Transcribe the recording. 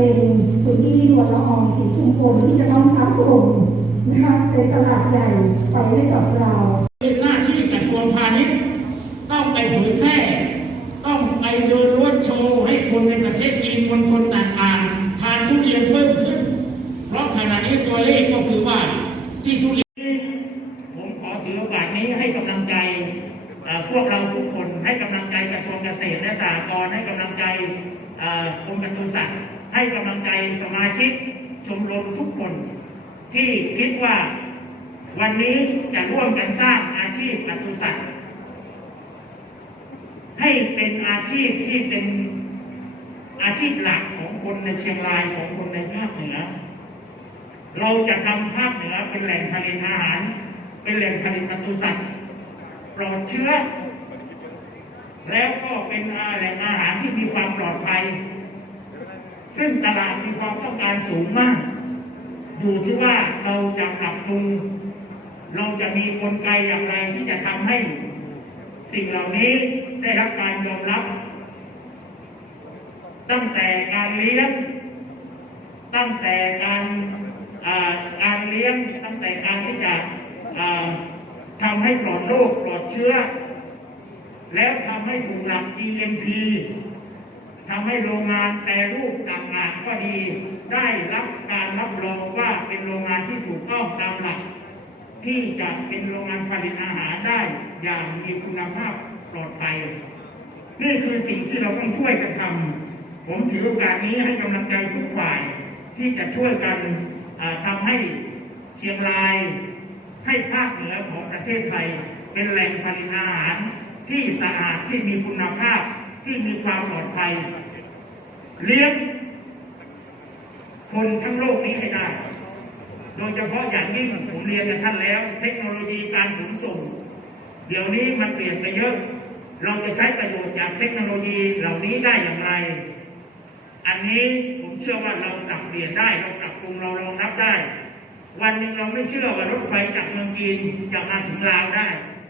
เป็นพื้นที่วันละอองสีชุมพลที่จะต้องคัดส่งนะคะเป็นตลาดใหญ่ไปให้กับเราเป็นหน้าที่กระทรวงพาณิชย์ต้องไปเผยแพร่ต้องไปเดินรถโชว์ให้คนในประเทศจีนมณฑลต่างๆทานทุเรียนเพิ่มขึ้น เพราะขณะนี้ตัวเลขก็คือว่าที่ทุเรียนผมขอถือโอกาสนี้ให้กำลังใจพวกเราทุกคนให้กำลังใจกระทรวงเกษตรและสหกรณ์ให้กำลังใจเอ่อกรมปศุสัตว์ ให้กำลังใจสมาชิกชมรมทุกคน ที่คิดว่าวันนี้จะร่วมกันสร้างอาชีพปศุสัตว์ให้เป็นอาชีพที่เป็นอาชีพหลักของคนในเชียงรายของคนในภาคเหนือ เราจะทำภาคเหนือเป็นแหล่งผลิตอาหาร เป็นแหล่งผลิตปศุสัตว์ปลอดเชื้อ แล้วก็เป็นแหล่งอาหารที่มีความปลอดภัย ซึ่งตลาดมีความต้องการสูงมาก อยู่ที่ว่าเราจะปรับปรุงเราจะมีกลไกอย่างไรที่จะทำให้ สิ่งเหล่านี้ได้รับการยอมรับ ตั้งแต่การเลี้ยง ตั้งแต่การการเลี้ยงตั้งแต่การที่จะอ่าทำให้ปลอดโรคปลอดเชื้อ แล้วทำให้ถูกหลัก GMP ทำให้โรงงานแปรรูปต่ีได้รับการรับรองว่าเป็นโรงงานที่ถูกต้องตามหลัก ที่จะเป็นโรงงานผลิตอาหารได้อย่างมีคุณภาพปลอดภัย นี่คือสิ่งที่เราต้องช่วยกันทำผมถือโอกาสนี้ให้กำลังใจทุกฝ่ายที่จะช่วยกันทำให้เชียงรายให้ภาคเหนือของประเทศไทย เป็นแหล่งผลิตอาหารที่สะอาดที่มีคุณภาพที่มีความปลอดภัย เลี้ยง คนทั้งโลกนี้ให้ได้ โดยเฉพาะอย่างยิ่งผมเรียนกับท่านแล้ว เทคโนโลยีการขนส่ง เดี๋ยวนี้มันเปลี่ยนไปเยอะ เราจะใช้ประโยชน์จากเทคโนโลยีเหล่านี้ได้อย่างไร อันนี้ผมเชื่อว่าเราปรับเปลี่ยนได้เราปรับปรุงเรารองรับได้ วันหนึ่งเราไม่เชื่อว่ารถไฟจากเมืองจีนจะมาถึงลาวได้